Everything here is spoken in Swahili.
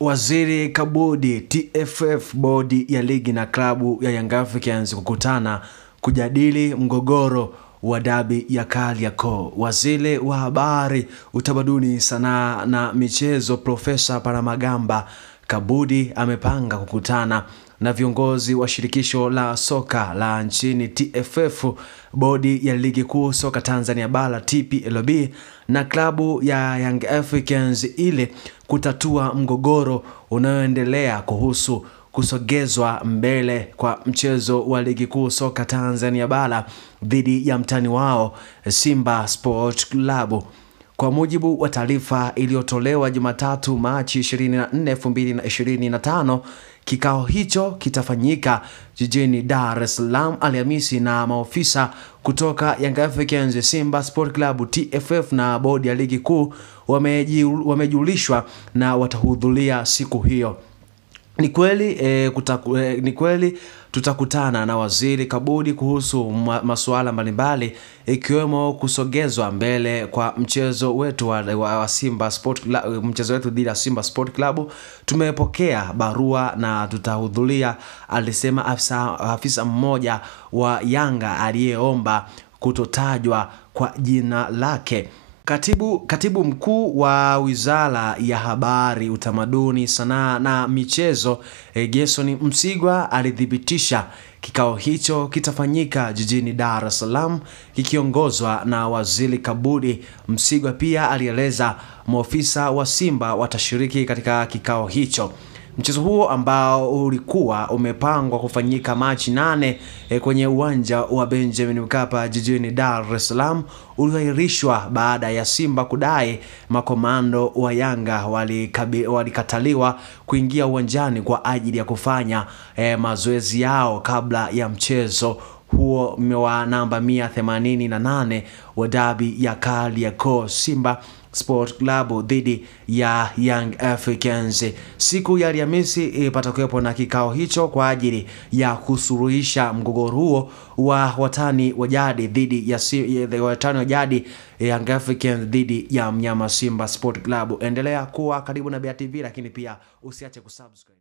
Waziri Kabudi, TFF, bodi ya ligi na klabu ya Young Africans kukutana kujadili mgogoro wa dabi ya Kariakoo. Waziri wa habari, utamaduni, sanaa na michezo Profesa Palamagamba Kabudi amepanga kukutana na viongozi wa shirikisho la soka la nchini TFF, bodi ya ligi kuu soka Tanzania bara TPLB na klabu ya Young Africans ili kutatua mgogoro unaoendelea kuhusu kusogezwa mbele kwa mchezo wa ligi kuu soka Tanzania bara dhidi ya mtani wao Simba Sport Club. Kwa mujibu wa taarifa iliyotolewa Jumatatu Machi 24, 2025, kikao hicho kitafanyika jijini Dar es Salaam Alhamisi na maofisa kutoka Young Africans, Simba Sport Club, TFF na bodi ya ligi kuu wamejulishwa na watahudhuria siku hiyo. Ni kweli tutakutana na Waziri Kabudi kuhusu masuala mbalimbali ikiwemo kusogezwa mbele kwa mchezo wetu wa Simba Sport Club, mchezo wetu dhidi ya Simba Sport Club. Tumepokea barua na tutahudhuria, alisema afisa mmoja wa Yanga aliyeomba kutotajwa kwa jina lake. Katibu mkuu wa Wizara ya Habari, Utamaduni, Sanaa na Michezo Gerson Msigwa alithibitisha kikao hicho kitafanyika jijini Dar es Salaam kikiongozwa na Waziri Kabudi. Msigwa pia alieleza maofisa wa Simba watashiriki katika kikao hicho. Mchezo huo ambao ulikuwa umepangwa kufanyika Machi 8 kwenye uwanja wa Benjamin Mkapa jijini Dar es Salaam uliahirishwa baada ya Simba kudai makomando wa Yanga walikataliwa kuingia uwanjani kwa ajili ya kufanya mazoezi yao kabla ya mchezo huo wa namba 188 wa dabi ya Kariakoo, Simba Sport Club dhidi ya Young Africans. Siku ya Alhamisi patakuwepo na kikao hicho kwa ajili ya kusuluhisha mgogoro huo wa watani wa jadi dhidi ya Young Africans dhidi ya mnyama Simba Sport Club. Endelea kuwa karibu na BATV, lakini pia usiache kusubscribe.